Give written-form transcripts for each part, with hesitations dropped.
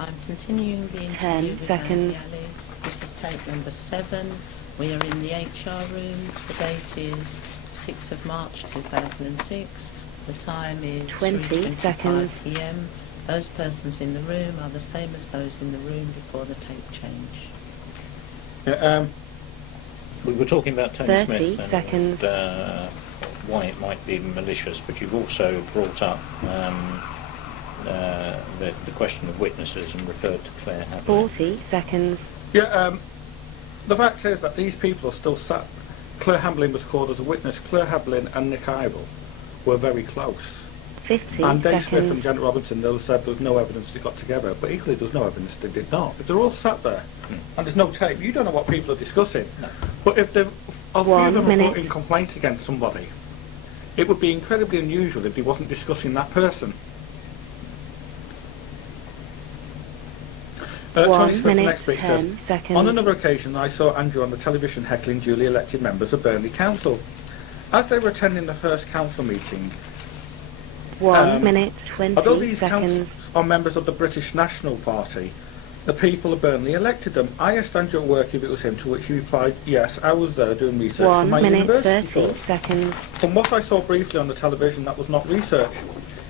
I'm continuing the interview 10 with seconds. Andi. This is tape number 7. We are in the HR room. The date is 6th of March 2006. The time is 20 3:25 p.m. Those persons in the room are the same as those in the room before the tape change. Yeah, We were talking about Tony 30 Smith seconds. and why it might be malicious, but you've also brought up the question of witnesses and referred to Claire Hadley. 40 seconds. yeah, the fact is that these people are still sat. Claire Hamblin was called as a witness. Claire Hamblin and Nick Idle were very close. 50 And Dave Smith and seconds. Janet Robinson, those said there was no evidence they got together, but equally there's no evidence they did not. If they're all sat there and there's no tape, you don't know what people are discussing. No. But if a few of 1 them are minute. putting complaints against somebody, it would be incredibly unusual if they wasn't discussing that person. 1 Tony Smith, the minute, next bit, 10 says, seconds. on another occasion I saw Andrew on the television heckling duly elected members of Burnley Council. As they were attending the first council meeting, 1 minute, 20 although these seconds. councils are members of the British National Party, the people of Burnley elected them. I asked Andrew at work if it was him, to which he replied, yes, I was there doing research for 1 my minute, university 30 course. seconds. From what I saw briefly on the television, that was not research.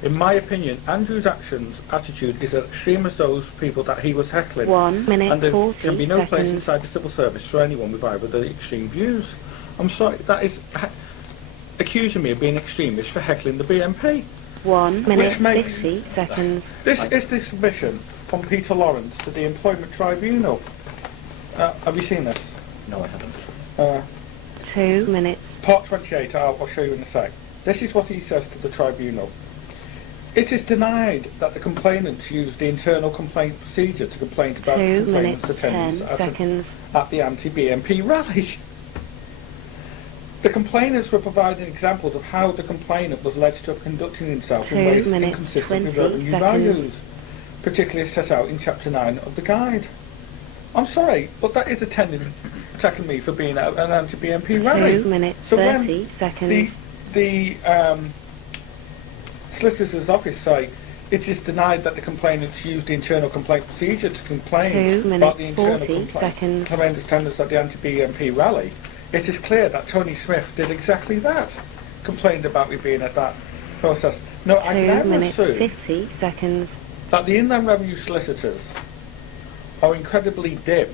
In my opinion, Andrew's attitude is as extreme as those people that he was heckling. 1 minute, And there 40 can be no place seconds. inside the civil service for anyone with either the extreme views. I'm sorry, that is accusing me of being extremist for heckling the BNP. 1 minute, Which makes- 50 seconds. This is the submission from Peter Lawrence to the Employment Tribunal. Have you seen this? No, I haven't. 2 minutes. Part 28, I'll show you in a sec. This is what he says to the tribunal. It is denied that the complainants used the internal complaint procedure to complain about 2 the complainant's minutes, attendance 10 seconds. at the anti-BNP rally. The complainants were providing examples of how the complainant was alleged to have conducted himself in 2 ways minutes, inconsistent with 20 revenue seconds. values, particularly set out in Chapter 9 of the Guide. I'm sorry, but that is attacking me for being at an anti-BNP rally. 2 minutes, So 30 when seconds. the solicitor's office say it is denied that the complainants used the internal complaint procedure to complain 2 about the minutes, internal 40 seconds. complainant's attendance at the anti-BNP rally. It is clear that Tony Smith did exactly that, complained about me being at that process. No, I 2 never minutes, assume 50 seconds. that the Inland Revenue solicitors are incredibly dim,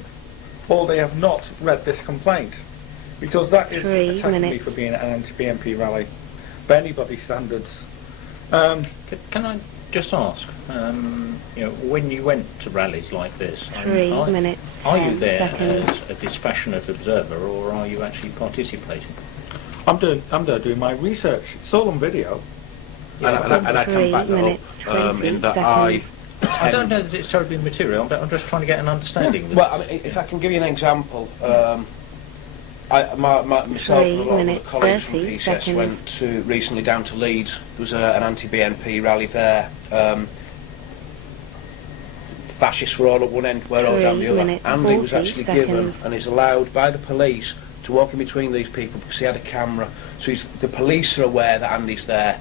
or they have not read this complaint, because that is 3 attacking me minutes. for being at an anti-BNP rally by anybody's standards. Can I just ask, when you went to rallies like this, 3 minutes, are you 10 there seconds. as a dispassionate observer, or are you actually participating? I'm there doing my research. It's all on video. Yeah, and I can 3 back that minutes, up 20 in that seconds. I don't know that it's terribly material, but I'm just trying to get an understanding. Well, I mean, if I can give you an example, myself 3 and a lot of the minutes, colleagues from 30 PCS seconds. went recently down to Leeds. There was an anti-BNP rally there. Fascists were all at one end, we're all down the 3 other. minutes, Andy was 40 actually seconds. given and is allowed by the police to walk in between these people because he had a camera. So the police are aware that Andy's there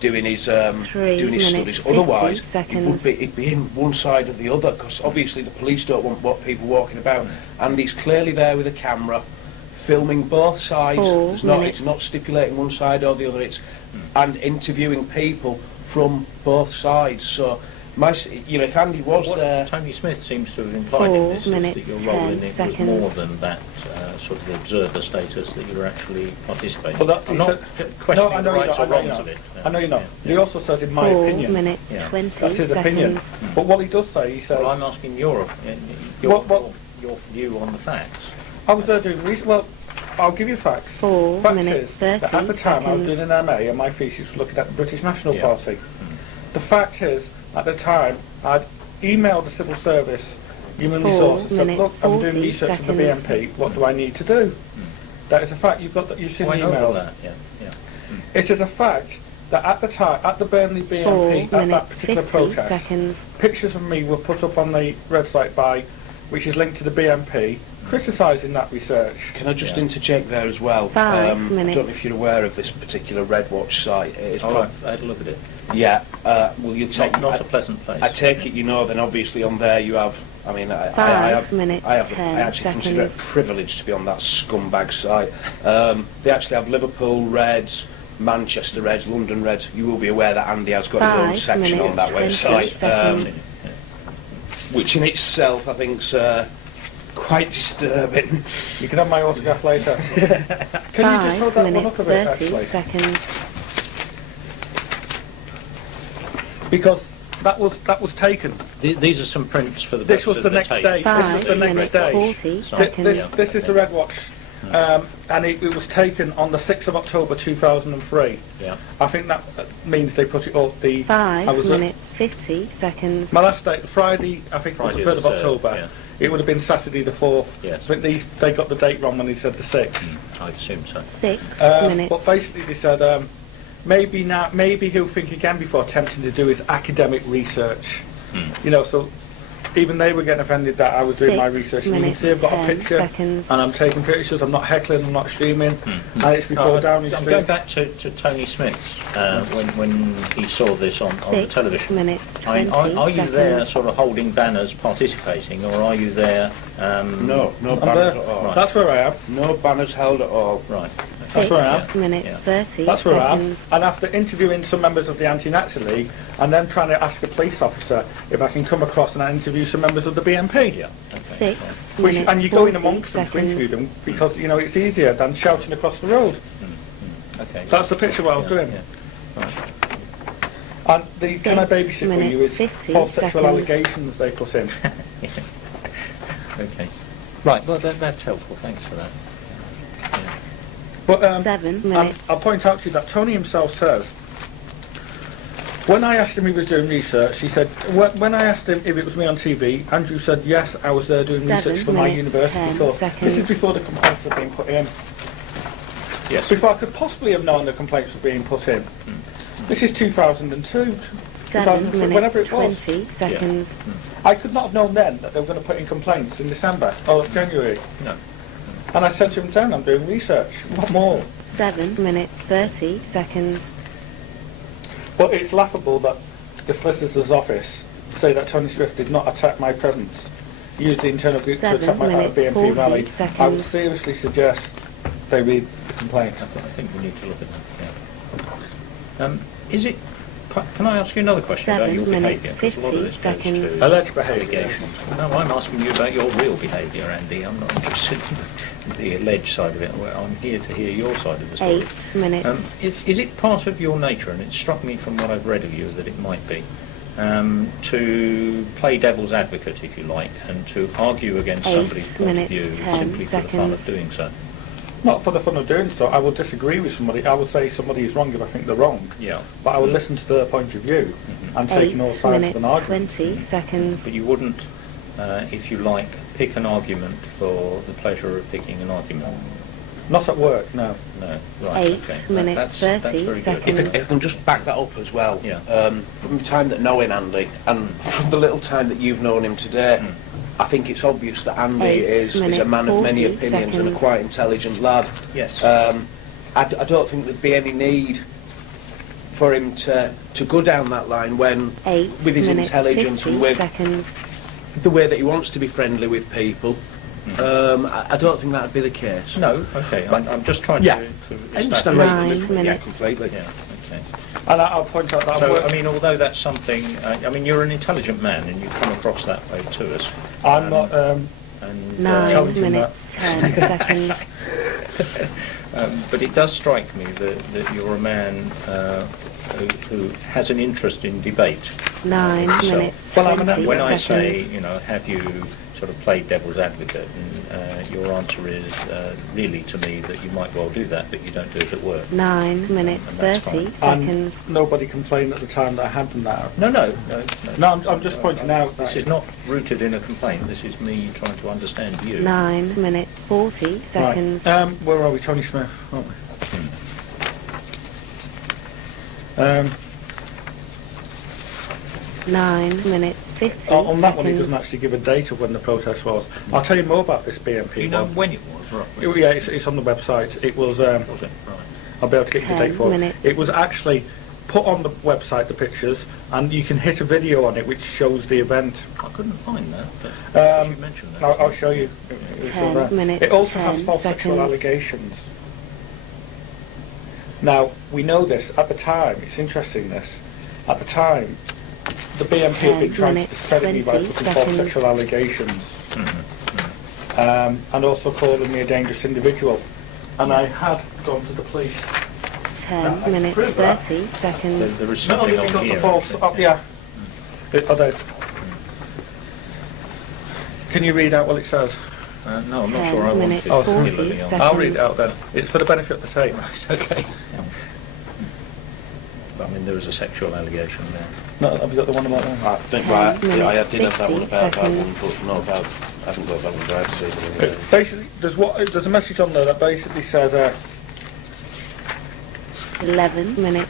doing his 3 doing his minutes, studies. 50 Otherwise, seconds. it'd be in one side or the other, because obviously the police don't want what people walking about. Andy's clearly there with a camera, filming both sides. 4 It's minutes. not stipulating one side or the other. And interviewing people from both sides. So, if Andy was What there. Tony Smith seems to have implied in 4 this is minutes, that your role in 10 it was seconds. more than that sort of observer status, that you were actually participating. Well, that- I'm he not said- questioning No, I the know you're rights not, or I know wrongs you're of not. it. I know you're not. Yeah. He also says, in my 4 opinion, minutes, Yeah. 20 that's his seconds. opinion. But what he does say, he says, Well, I'm asking your view on the facts. I was there doing research. Well, I'll give you facts. 4 Fact minutes, is 30 that at the time I was seconds. doing an MA and my thesis was looking at the British National Yeah. Party. The fact is, at the time, I'd emailed the civil service human 4 resources and said, minutes, look, I'm doing 40 research on the seconds. BNP, what do I need to do? That is a fact. You've seen I the know all emails. that, yeah. It is a fact that at the time, at the Burnley 4 BNP, at minutes, that particular 50 protest, seconds. pictures of me were put up on the website which is linked to the BNP, criticising that research. Can I just Yeah. interject there as well? 5 I minutes. don't know if you're aware of this particular Red Watch site. It's I've had a look at it. Yeah. Well, you take. Not a pleasant place. I take it you know. Then obviously on there you have. I mean, I 5 minutes, I 10 actually consider it a privilege to be on that scumbag site. They actually have Liverpool Reds, Manchester Reds, London Reds. You will be aware that Andi has got his own 5 section on that minutes, website, 20 seconds. which in itself I think's quite disturbing. You can have my autograph later. Can you just 5 hold that one minutes, up a bit, 30 actually? seconds. Because that was taken. These are some prints for the This books was of the next tape. day. This was 5 the next minutes, day. 40 Sorry. seconds. This is the red watch, and it was taken on the 6th of October 2003. Yeah. I think that means they put it up the. 5 minutes, 50 seconds. My last day, Friday, I think Friday it was the 3rd of the 3rd, October. yeah. It would have been Saturday the 4th. Yes. But they got the date wrong when they said the 6th. I assume so. 6 minutes. But basically they said maybe he'll think again before attempting to do his academic research. You know, so even they were getting offended that I was doing my 6 research. And you can minutes, see I've got a 10 picture, seconds. and I'm taking pictures. I'm not heckling, I'm not streaming, and it's before Downing I'm Street. going back to Tony Smith when he saw this on the 6 television. minutes, I 20 mean, are you seconds. there sort of holding banners participating, or are you there... No I'm banners there. at all. Right. That's where I am. No banners held at all. Right. That's where I am. 6 minutes, Yeah. 30 That's where I am. seconds. And after interviewing some members of the Anti-Nazi League, and then trying to ask a police officer if I can come across and interview some members of the BNP. Yeah. Okay. 6 Which, minutes, and you go in 40 amongst them to seconds. interview them because, you know, it's easier than shouting across the road. Okay. That's the picture what I was doing. Yeah. Right. And the can I babysit for minutes, you is 50 false sexual seconds. allegations they put in. Yeah. Okay. Right. Well, that's helpful. Thanks for that. Yeah. But 7 minutes. I'll point out to you that Tony himself says, when I asked him if he was doing research, he said, when I asked him if it was me on TV, Andrew said, yes, I was there doing 7 research for my minutes, university 10 course. seconds. This is before the complaints had been put in. Yes. Before I could possibly have known the complaints were being put in. This is 2002, 7 2003, whenever minutes, it was. 20 seconds. I could not have known then that they were going to put in complaints in December or January. No. And I said to him then, I'm doing research. What more? 7 minutes, 30 seconds. But it's laughable that the solicitor's office say that Tony Swift did not attack my presence. He used the internal group to 7 attack my minutes, BNP 40 Valley. I would seconds. seriously suggest they read the complaint. I think we need to look at that. Yeah. Is it? Can I ask you another question about 7 your minutes, behaviour? Because a lot of this 50 goes seconds. to Alleged behaviour. allegations. No, I'm asking you about your real behaviour, Andy. I'm not interested in the alleged side of it. Well, I'm here to hear your side of the story. 8 minutes. Is it part of your nature, and it struck me from what I've read of you that it might be, to play devil's advocate, if you like, and to argue against 8 somebody's point of minutes, view 10 simply for the fun of seconds. doing so? Not for the fun of doing so. I will disagree with somebody. I will say somebody is wrong if I think they're wrong. Yeah. But I will listen to their point of view and take 8 all sides of minutes, an argument. 20 seconds. But you wouldn't, if you like, pick an argument for the pleasure of picking an argument. Not at work, no. No, right, 8 okay. minutes, That's 30 very good. seconds. If I can just back that up as well, Yeah. From the time that knowing Andy and from the little time that you've known him today, I think it's obvious that Andy 8 is a minutes, man of many 40 opinions and a seconds. quite intelligent lad. Yes. I don't think there'd be any need for him to go down that line when, 8 with his minutes, intelligence 50 and with seconds. the way that he wants to be friendly with people, I don't think that'd be the case. No, okay, I'm just trying Yeah. to I understand establish... where you're 9 coming from, yeah, minutes. completely. Yeah, okay. And I'll point out that I've So, worked, I mean, although that's something... I mean, you're an intelligent man, and you come across that way to us. I'm not... And, 9 challenging minutes, 10 seconds. but it does strike me that you're a man who has an interest in debate. 9 himself. minutes, Well, I'm an- 20 When I seconds. say, you know, have you sort of played devil's advocate, and your answer is really to me that you might well do that, but you don't do it at work. 9 minutes, And that's 30 and seconds. nobody complained at the time that I had done that. No. No, I'm just pointing out that... This is not rooted in a complaint. This is me trying to understand you. 9 minutes, 40 seconds. Right. Where are we? Tony Smith, aren't we? Hmm. 9 minutes, 50 On that one, he seconds. doesn't actually give a date of when the protest was. I'll tell you more about this BNP Do you know one. when it was, roughly? Yeah, it's on the website. It was... Was it? Right. I'll be able to get you the 10 date for it. minutes. It was actually put on the website the pictures, and you can hit a video on it which shows the event. I couldn't find that, but you should mention that. I'll show you. It's all 10 there. minutes, It also has 10 false sexual seconds. allegations. Now, we know this. At the time, it's interesting this, at the time, the BMP had been 10 trying to minutes, discredit me by 20 putting false seconds. sexual allegations, and also calling me a dangerous individual. And I had gone to the police. 10 minutes, prove that. 30 seconds. There is Not only something because on the here. false, actually. yeah. Can you read out what it says? No, I'm not 10 sure I want minutes, it 40 particularly on. seconds. I'll read it out then. It's for the benefit of the tape. Okay. But, I mean, there is a sexual allegation there. No, have you got the one about that? I think, 10 right, yeah, I minutes, did have that one 50 about that one, seconds. but not about, I haven't got that one about to see them. Basically, there's a message on there that basically says, 11 minutes,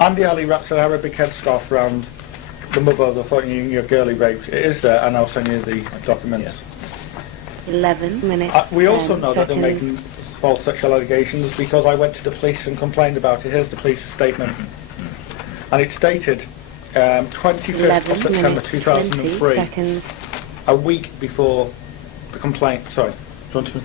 Andy Ali wraps an Arabic headscarf around the mother of the 14-year girl he raped. It is there, and I'll send you the documents. 11 minutes, We also 10 know that they're seconds. making false sexual allegations because I went to the police and complained about it. Here's the police statement. And it stated 25th 11 of September minutes, 20 2003, seconds. a week before the complaint. Sorry. Do you want to-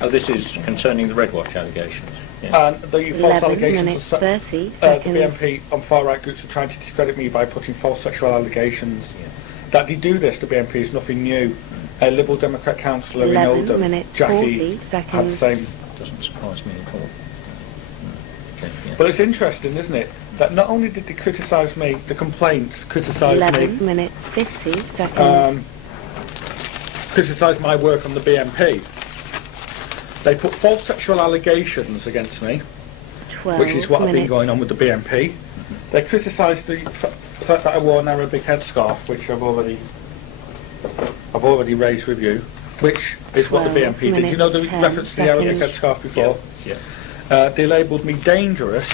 Oh, this is concerning the Red Watch allegations. Yeah. And the false 11 allegations minutes, are 30 the seconds. BNP on far-right groups are trying to discredit me by putting false sexual allegations. Yeah. That they do this to BNP is nothing new. A Liberal Democrat councillor in 11 Oldham, minutes, Jackie, 40 had the seconds. same. Doesn't surprise me at all. Okay, yeah. But it's interesting, isn't it, that not only did they criticise me, the complaints criticised 11 me, minutes, 50 seconds. criticised my work on the BNP. They put false sexual allegations against me, 12 which is what I've been minutes, going on with the BNP. They criticised the fact that I wore an Arabic headscarf, which I've already raised with you, which is what the 12 BNP did. You know the minutes, 10 reference to the Arabic seconds. headscarf before? Yeah. They labelled me dangerous,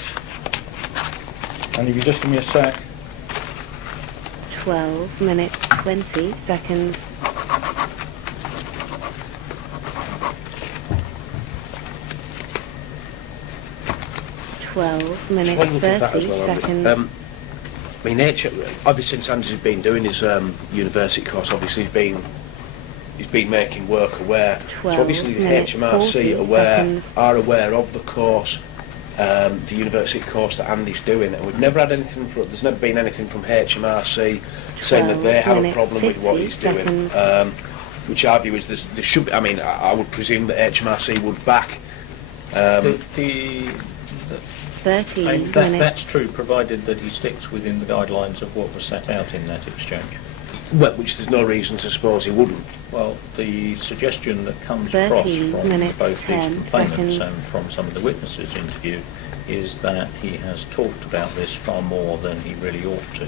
and if you just give me a sec, 12 minutes, 20 seconds. Twelve minutes, One look at that 30 as well, seconds. I mean, obviously since Andy's been doing his university course, obviously he's been making work aware. So 12 obviously the minutes, HMRC 40 seconds. are aware of the course, the university course that Andy's doing, and we've never had anything there's never been anything from HMRC saying that they 12 have a minutes, problem with what 50 he's doing. seconds. Which our view is there should be, I mean, I would presume that HMRC would back. The 13 minutes. that's true, provided that he sticks within the guidelines of what was set out in that exchange. Well, which there's no reason to suppose he wouldn't. Well, the suggestion that comes across 13 from minutes, both these 10 complainants seconds. and from some of the witnesses interviewed is that he has talked about this far more than he really ought to.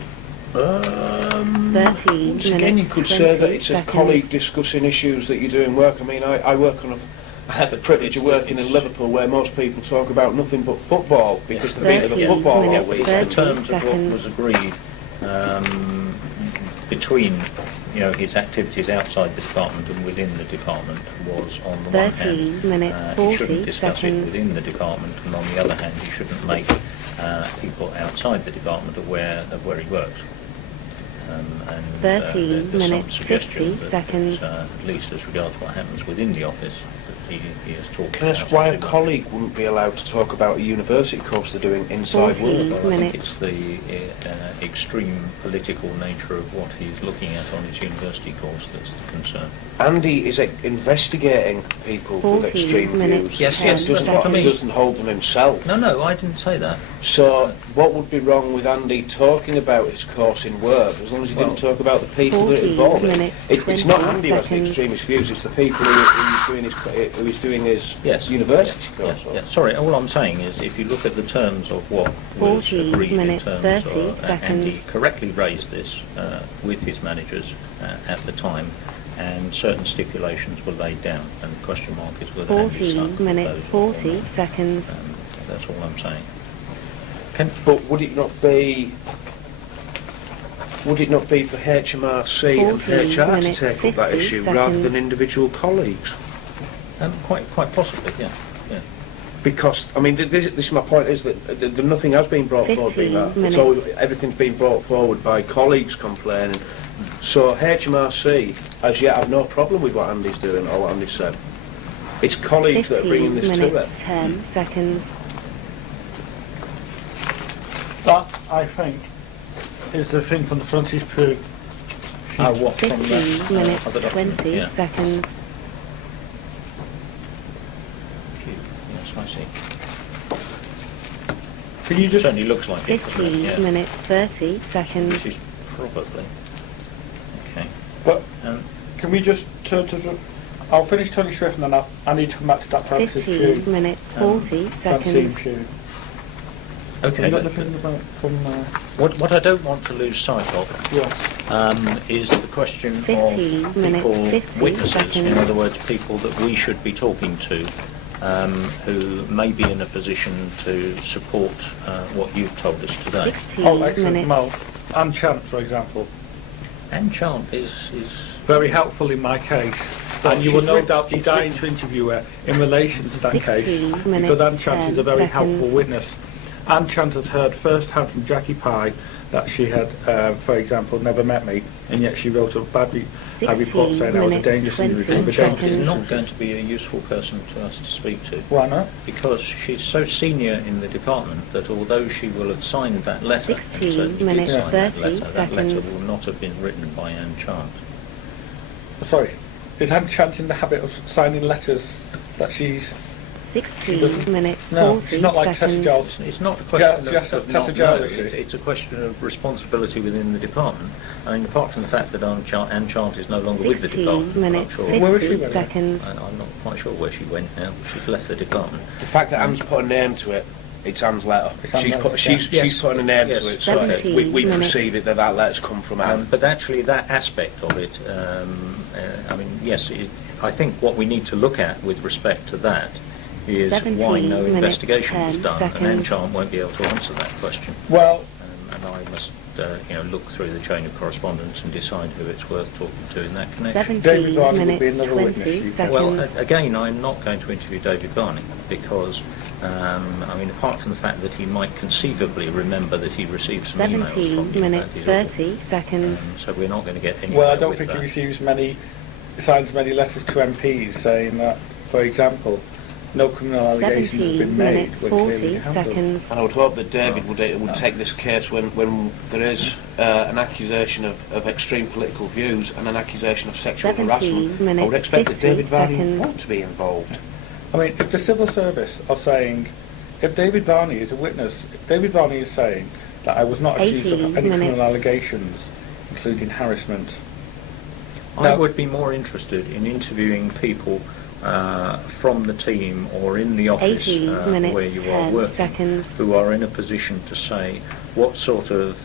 13 Once again, you minutes, could say that 20 it's a seconds. colleague discussing issues that you're doing work. I mean, I work on I had the privilege of working in Liverpool where most people talk about nothing but football because the beat of the 13 football minutes, all week. The 30 terms of what seconds. was agreed between his activities outside the department and within the department was, on the one 13 hand, minutes, he 40 shouldn't discuss seconds. it within the department, and on the other hand, he shouldn't make people outside the department aware of where he works. And 13 there's some minutes, suggestion 50 that, seconds. at least as regards what happens within the office, that he has talked Can I ask about why it a too much. colleague wouldn't be allowed to talk about a university course they're doing inside 14 work? Well, I think minutes. it's the extreme political nature of what he's looking at on his university course that's the concern. Andy is investigating people with 14 extreme minutes, views. Yes, ten yes, that's what I He mean. doesn't hold them himself. No, I didn't say that. So, what would be wrong with Andy talking about his course in work, as long as he didn't talk about the people that are 14 involved? minutes, It's not 20 Andy who has the seconds. extremist views, it's the people who is doing his Yes. university Yes, course. yes. Sorry, all I'm saying is if you look at the terms of what was 14 agreed in minutes, terms 30 of, and seconds. he correctly raised this with his managers at the time, and certain stipulations were laid down, and the question mark is whether Andy 14 stuck with minutes, those or 40 not. seconds. That's all I'm saying. But would it not be for HMRC and 14 HR to minutes, take up that 50 issue rather seconds. than individual colleagues? Quite possibly, yeah. Because, I mean, this is my point, is that nothing has been brought forward. 15 It's minutes. always, everything's been brought forward by colleagues complaining. So Hmrc, as yet, have no problem with what Andy's doing or what Andy's said. It's colleagues that are bringing 15 this minutes, to it. 10 seconds. That, I think, is the thing from the Francis Pugh. What from 15 the minutes, other document? 20 Yeah. seconds. Yes, I see. Can you just... Certainly looks like it. doesn't it? 15 Yeah. minutes, 30 seconds. This is probably. Okay. But Um, can we just turn to the... I'll finish Tony Swift and then I need to come back to that Francis 15 Pugh. minutes, 40 Francine seconds. Pugh. okay. Have you got but- anything about from... What I don't want to lose sight of yeah. is the question of 15 minutes, people, 50 witnesses, seconds. in other words, people that we should be talking to, who may be in a position to support what you've told us today. 16 Oh, excellent. minutes. Well, Anne Chant, for example, And Chant is very helpful in my case. Well, And you will she's no writ- doubt be she's dying written- to interview her in relation to that 16 case, minutes, because Anne Chant is a 10 very seconds. helpful witness. Anne Chant has heard first-hand from Jackie Pye that she had, for example, never met me, and yet she wrote a report saying I was a 16 dangerous minutes, And 20 Chant is seconds. not going to be a useful person to us to speak to, Why not? because she's so senior in the department that although she will have signed that letter, and 16 certainly did minutes, sign that 30 letter, that letter seconds. will not have been written by Anne Chant. Sorry. Is Anne Chant in the habit of signing letters that she's... 16 minutes, No, 40 she's not like Tessa seconds. Giles. It's not a question Yes, of Tessa not Giles, know. is she? It's a question of responsibility within the department. I mean, apart from the fact that Anne Chant is no longer with the 16 department, minutes, I'm sure. Where is she 50 right now? seconds. I'm not quite sure where she went now. She's left the department. The fact that Anne's put a name to it, it's Anne's letter. It's Anne's She's letter, put, she's, yeah. she's putting a name Yes. to it, so 17 we minutes. perceive it that letter's come from Anne. But actually, that aspect of it, I mean, yes, I think what we need to look at with respect to that is why 17 no minutes, investigation was 10 done, and Anne seconds. Chant won't be able to answer that question. Well, And I must, look through the chain of correspondence and decide who it's worth talking to in that connection. 17 David Varney will be minutes, another 20 witness, you can- seconds. Well, again, I'm not going to interview David Varney because, I mean, apart from the fact that he might conceivably remember that he received some emails 17 from you, minutes, that is all. 30 seconds. So we're not going to get anywhere well, I don't with think that. he receives signs many letters to MPs saying that, for example, no criminal allegations have 17 been made minutes, when clearly 40 you have them. seconds. And I would hope that David would take this case when there is an accusation of extreme political views and an accusation of sexual 17 harassment. I minutes, would expect that 50 David Varney seconds. would to be involved. I mean, if the civil service are saying, if David Varney is a witness, if David Varney is saying that I was not accused 18 of any minutes. criminal allegations, including harassment. I Now- would be more interested in interviewing people from the team or in the office 18 minutes, where you are 10 working, seconds. who are in a position to say what sort of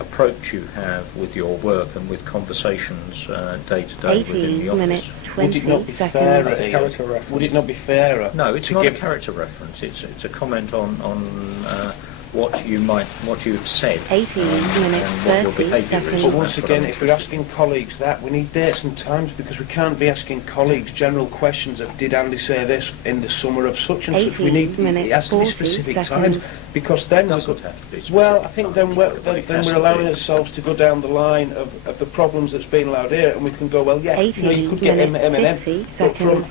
approach you have with your work and with conversations day to day within the 18 minutes, office. 20 Would it not be seconds. fairer? That's a Ian? character reference. Would it not be fairer? No, it's to not give a character reference. It's a comment on what you've said 18 and minutes, what your 30 behaviour is. seconds. But and once that's what again, I'm if we're interested asking colleagues that, we need dates and times, because we can't be asking colleagues general questions of did Andy say this in the summer of such and such. We 18 need, minutes, it has to be 40 specific seconds. times, because then It we doesn't could, have to be specific well, I think then times, we're, but then, it then has we're to allowing be. ourselves to go down the line of the problems that's been allowed here, and we can go, well, yeah, you know, you 18 could get minutes, M&M, 50 but from seconds.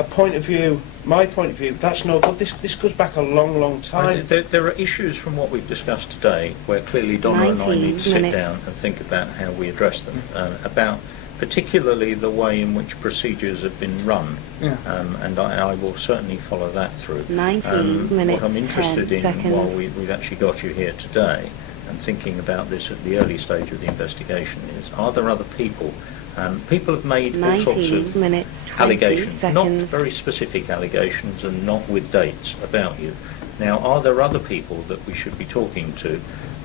a point of view, my point of view, that's no good. This goes back a long, long time. There are issues from what we've discussed today where clearly Donna and I need to sit 19 minutes. down and think about how we address them, about particularly the way in which procedures have been run, Yeah. and I will certainly follow that through. 19 minutes, What I'm interested 10 in seconds. while we've actually got you here today and thinking about this at the early stage of the investigation is, are there other people? People have made all sorts 19 of minutes, 20 allegations, not seconds. very specific allegations and not with dates about you. Now, are there other people that we should be talking to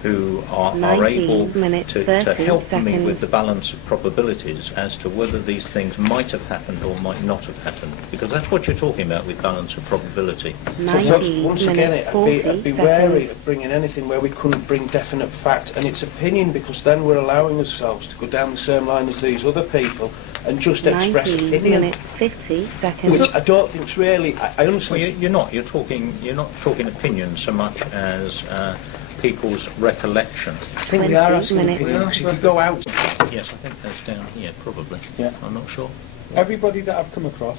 who are 19 able minutes, to 30 help me seconds. with the balance of probabilities as to whether these things might have happened or might not have happened? Because that's what you're talking about with balance of probability. So 19 once again, minutes, I'd 40 be wary seconds. of bringing anything where we couldn't bring definite fact and its opinion, because then we're allowing ourselves to go down the same line as these other people and just express 19 opinion, minutes, 50 seconds. which I don't think's really. I Well, understand. you're not. You're talking opinion so much as people's recollection. I think we are 20 asking minutes. opinion, 'cause if you go out, Yes, I think that's down here, probably. Yeah. I'm not sure. Everybody that I've come across,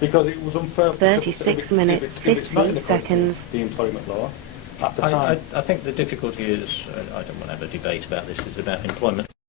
because it was unfair. 36 minutes, if it's not in 50 accordance seconds. with the employment law at the I time. think the difficulty is, I don't want to have a debate about this, is about employment.